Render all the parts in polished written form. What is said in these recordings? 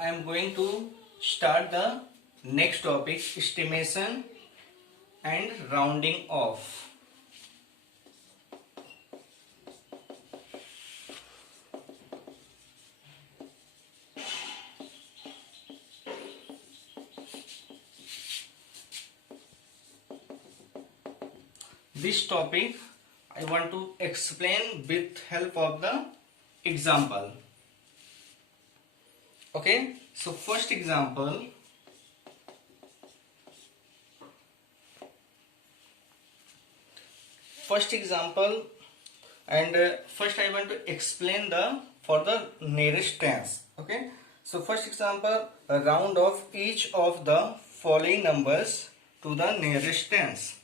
I am going to start the next topic, estimation and rounding off. This topic I want to explain with help of the example. Okay, so first example. And first I want to explain for the nearest tens. Okay, so first example, round off each of the following numbers to the nearest tens.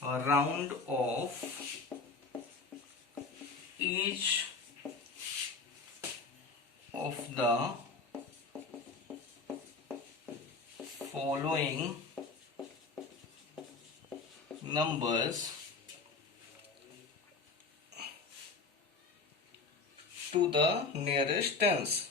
Round off each of the following numbers to the nearest tens.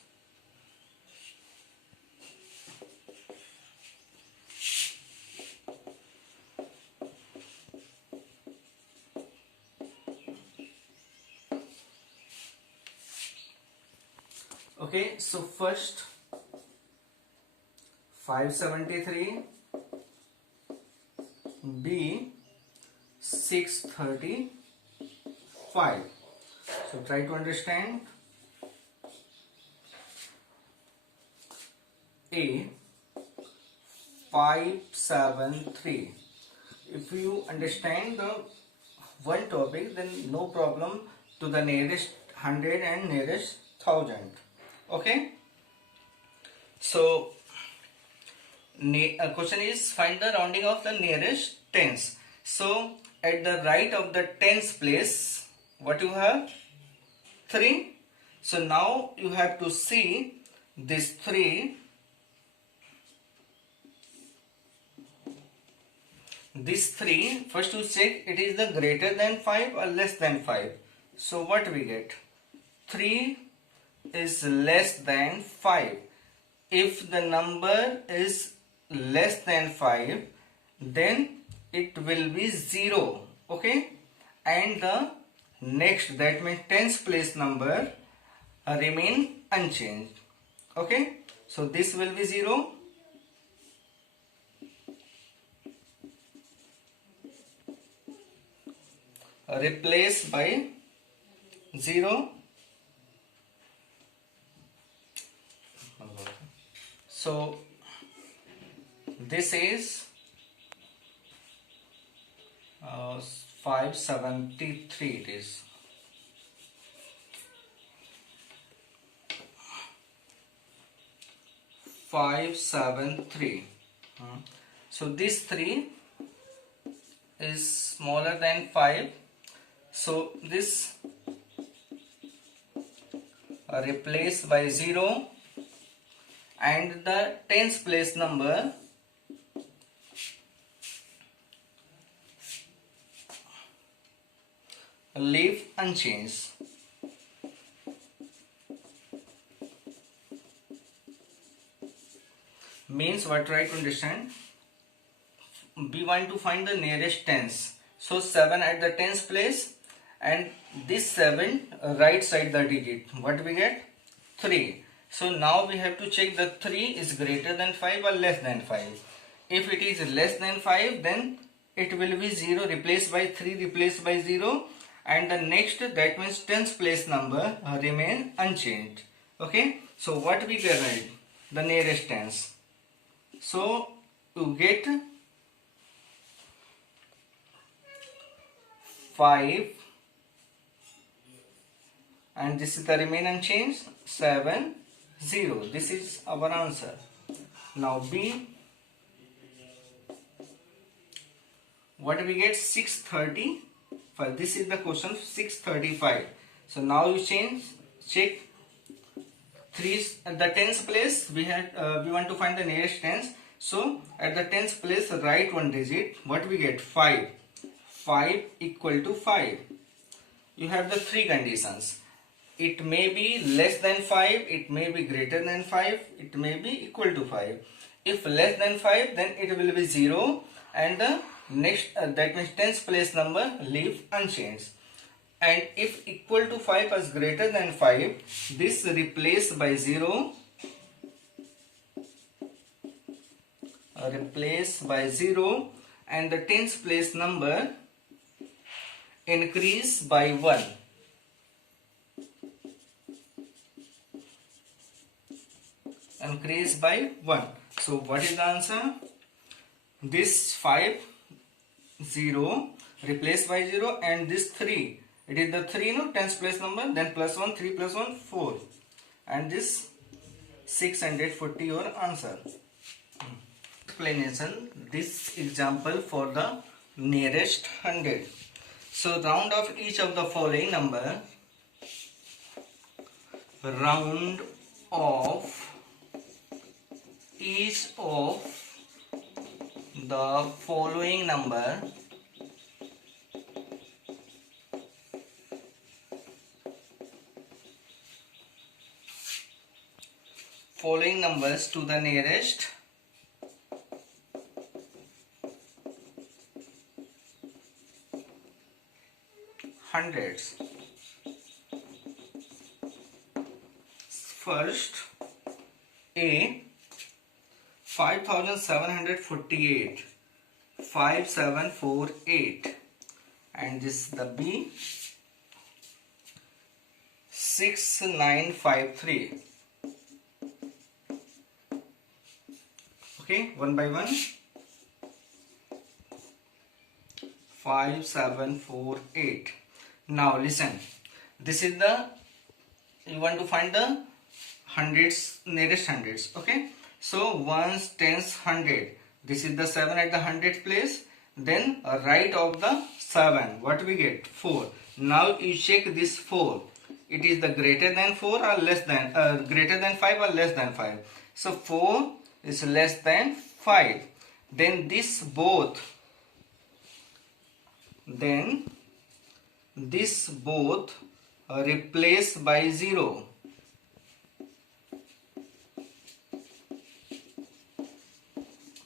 Okay, so first 573, B 635. So try to understand. A 573. If you understand the one topic, then no problem to the nearest 100 and nearest 1000. Okay, so question is find the rounding of the nearest tens. So at the right of the tens place, what you have? 3. So now you have to see this 3. This 3, first you check it is the greater than 5 or less than 5. So what we get? 3 is less than 5. If the number is less than 5, then it will be 0. Okay, and the next, that means tens place number remain unchanged. Okay, so this will be 0. Replace by 0. So this is 573. It is 573. So this 3 is smaller than 5. So this replaced by 0, and the tens place number leave unchanged. Means what? Try to understand. We want to find the nearest tens. So 7 at the tens place, and this 7 right side the digit. What we get? 3. So now we have to check the 3 is greater than 5 or less than 5. If it is less than 5, then it will be 0 replaced by 3 replaced by 0, and the next, that means tens place number remain unchanged. Okay, so what we get? The nearest tens. So you get 5, and this is the remain unchanged 7 0. This is our answer. Now B, what we get? 635. This is the question 635. So now you check 3 at the tens place. We want to find the nearest tens. So at the tens place, write one digit. What we get? 5. 5 equal to 5. You have the three conditions. it may be less than 5, it may be greater than 5, it may be equal to 5. If less than 5, then it will be 0, and the next that means tens place number leave unchanged. And if equal to 5 is greater than 5, this replaced by 0, and the tens place number increase by 1. Increase by 1. So what is the answer? This 5, 0 replaced by 0, and this 3. It is the 3 no tens place number, then plus 1, 3 plus 1, 4. And this 640 your answer. Explanation, this example for the nearest 100. So round off each of the following number. Round off each of the following number numbers to the nearest hundreds. First, A 5748, 5748, and this is the B 6953. Okay, one by one. 5748. Now listen, this is the, you want to find the hundreds, nearest hundreds. Okay, so ones, tens, 100. This is the 7 at the 100th place. Then right of the 7, what we get? 4. Now you check this 4. It is the greater than 4 or less than, greater than 5 or less than 5. So 4 is less than 5. Then this both, replaced by 0.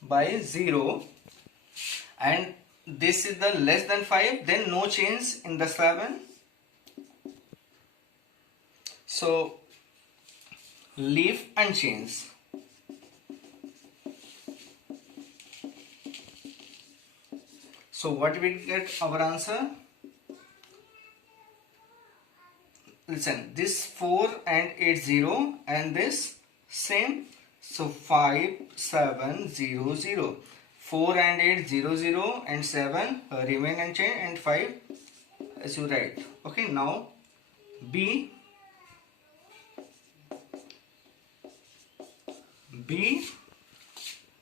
By 0, and this is the less than 5, then no change in the 7. So leave unchanged. So what we get our answer? Listen, this 4 and 8 0, and this same. So 5700. 4 and 8 0 and 7 remain unchanged, and 5 as you write. Okay, now B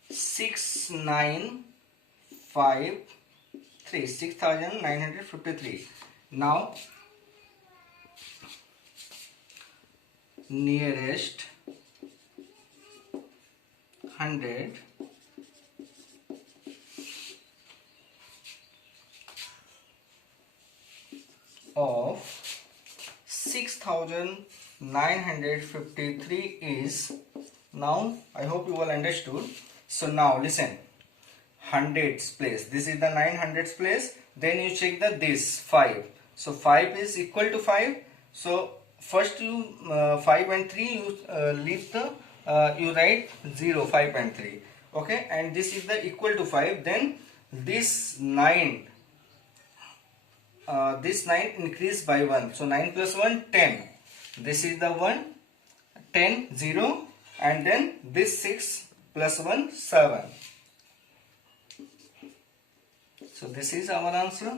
6953. Now nearest 100 of 6953 is, now I hope you all understood. So now listen, hundreds place, this is the 900s place, then you check the this 5. So 5 is equal to 5. So first you 5 and 3 you leave the you write 0, 5 and 3. Okay, and this is the equal to 5. Then this 9 increase by 1. So 9 plus 1 10. This is the 1, 10 0, and then this 6 plus 1 7. So this is our answer.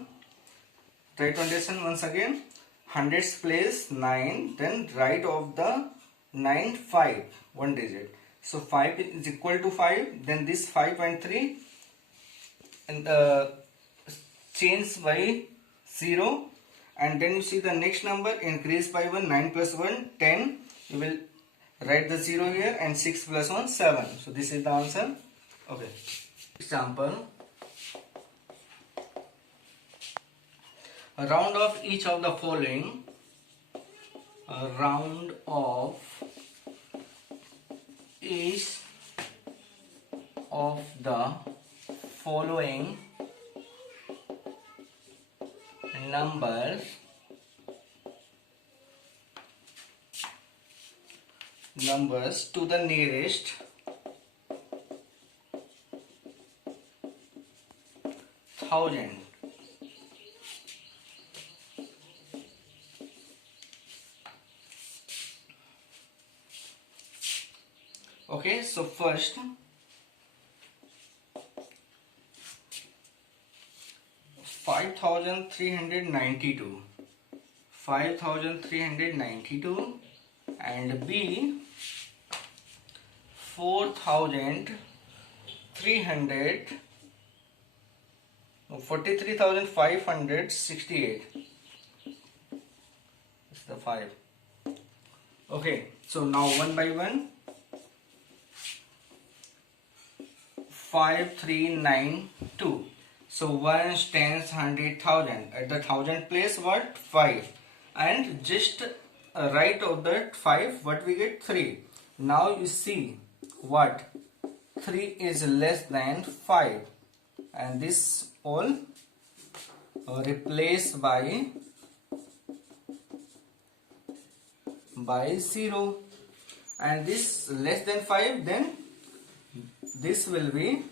Try to understand once again. Hundreds place 9, then right of the 9 5, one digit. So 5 is equal to 5, then this 5 and 3 and change by 0, and then you see the next number increase by 1. 9 plus 1 10. You will write the 0 here, and 6 plus 1 7. So this is the answer. Okay, example, round off each of the following round off each of the following numbers to the nearest thousand. Okay, so first 5392 and B 43,568. It's the 5. Okay, so now one by one. 5392. So ones, tens, hundred, thousand. At the thousand place, what? 5. And just right of that 5, what we get? 3. Now you see what? 3 is less than 5. And this all replaced by 0. And this less than 5, then this will be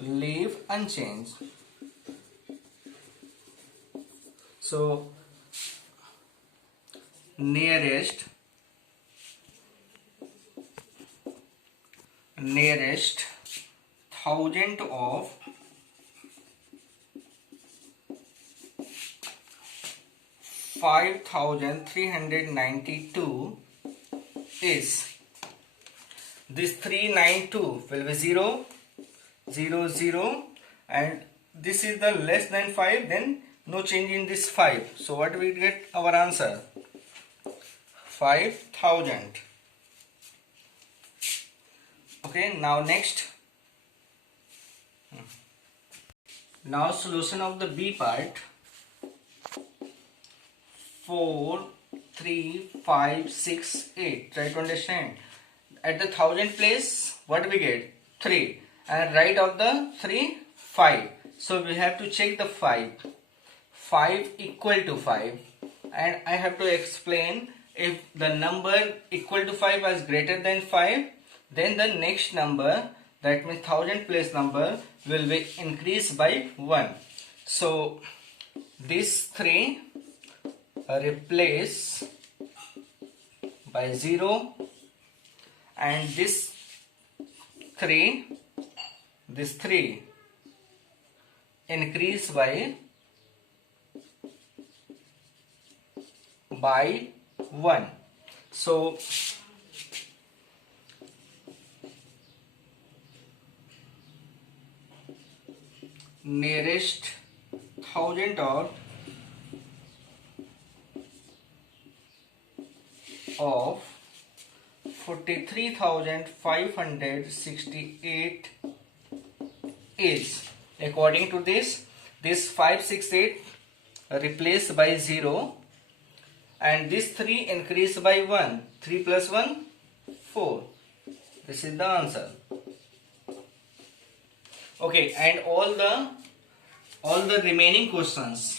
leave unchanged. So nearest thousand of 5392 is this 392 will be 0, 0, 0, and this is the less than 5, then no change in this 5. So what we get our answer? 5000. Okay, now next. Now solution of the B part. 4, 3, 5, 6, 8. Try to understand. At the thousand place, what we get? 3. And right of the 3, 5. So we have to check the 5. 5 equal to 5. And I have to explain, if the number equal to 5 is greater than 5, then the next number, that means thousand place number, will be increased by 1. So this 3 replace by 0, and this 3 increase by 1. So nearest thousand of 43,568 is, according to this 568 replaced by 0, and this 3 increased by 1. 3 plus 1, 4. This is the answer. Okay, and all the remaining questions